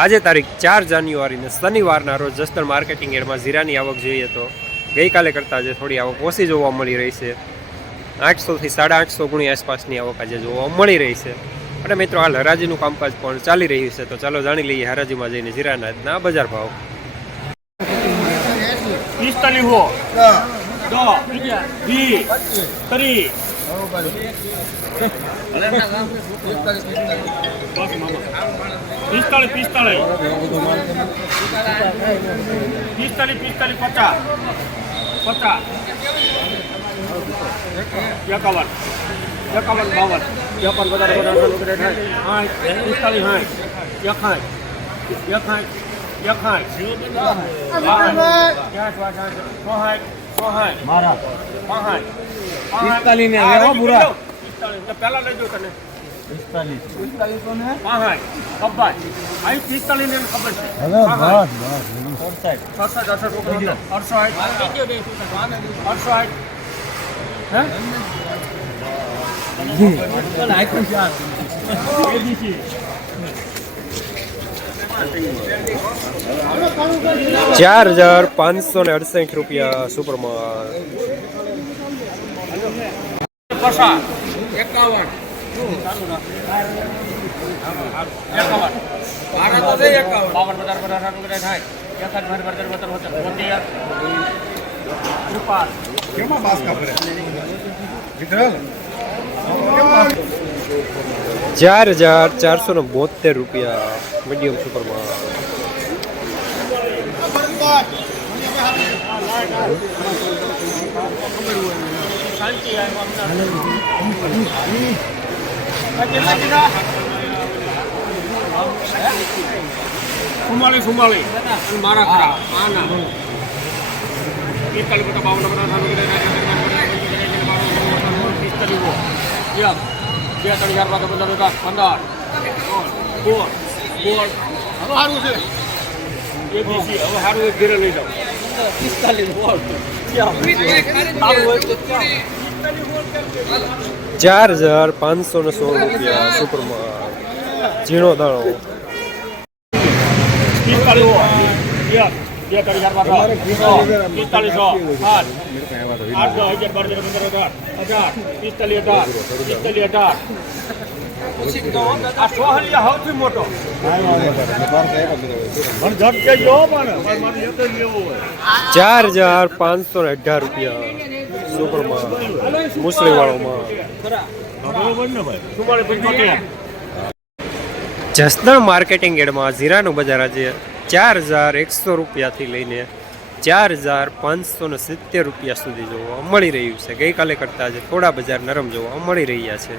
આજે તારીખ ચાર જાન્યુઆરીને શનિવારના રોજ જસદણ માર્કેટિંગ એડમાં જીરાની આવક જોઈએ તો ગઈકાલે કરતાં આજે થોડી આવક ઓછી જોવા મળી રહી છે. આઠસોથી સાડા આઠસો ગુણી આસપાસની આવક આજે જોવા મળી રહી છે. અને મિત્રો હાલ હરાજીનું કામકાજ પણ ચાલી રહ્યું છે. તો ચાલો જાણી લઈએ હરાજીમાં જઈને જીરાના બજાર ભાવ. પિસ્તાલીસ પિસ્તાળીસ પિસ્તાલીસ પિસ્તાલીસ પિસ્તાલીસ પચાસ. પચાસ. એકાવન. એકાવન બાવન. એકાવન વધારે વધારે સાઠ પિસ્તાલીસ સાઠ એકાઠ. એકાઠ. એકાઠ. મારા. પાંચ પિસ્તાલીસ ને હવે હો બુરા. પેલા લઈ જાઓ તને પિસ્તાલીસ પાંચ કબ્બાઈ અહીં પિસ્તાલીસ ને ખબર છે હવે પાંચ. બસ બસ સડસઠ અડસઠ ઓગણસઠ અડસઠ અડસઠ હે ચાર હજાર પાંચસો ને અડસઠ રૂપિયા સુપરમાં એકાવન. એકાવન. બાવન થાય. એકાદ ભાર બોતેર. રૂપાલ. ચાર હજાર ચારસો ને બોતેર રૂપિયા મીડિયમ સુપરમાં. શાંતિ સુમાળી સુમાળી. મારા ખરા. આના. પિસ્તાલીસ પચાસ બાવન પિસ્તાલીસ એક બે ત્રણ ચાર પાંચ પંદર દસ પંદર. સોળ સોળ હવે સારું છે. એબીસી હવે સારું એક ઘેરે લઈ જાઓ. ચાર હજાર પાંચસો ને સોળ રૂપિયા સુપરમાં ઝીણો દાણો. પિસ્તાલીસો આઠ અઢાર પિસ્તાલીસ હજાર પિસ્તાલીસ ચાર હજાર પાંચસો ને અઢાર રૂપિયા સુપરમાં ને ભાઈ જસદણ માર્કેટિંગ એડમાં જીરાનું બજાર આજે ચાર હજાર એકસો રૂપિયાથી લઈને ચાર હજાર પાંચસો ને સિત્તેર રૂપિયા સુધી જોવા મળી રહ્યું છે. ગઈકાલે કરતાં આજે થોડા બજાર નરમ જોવા મળી રહ્યા છે.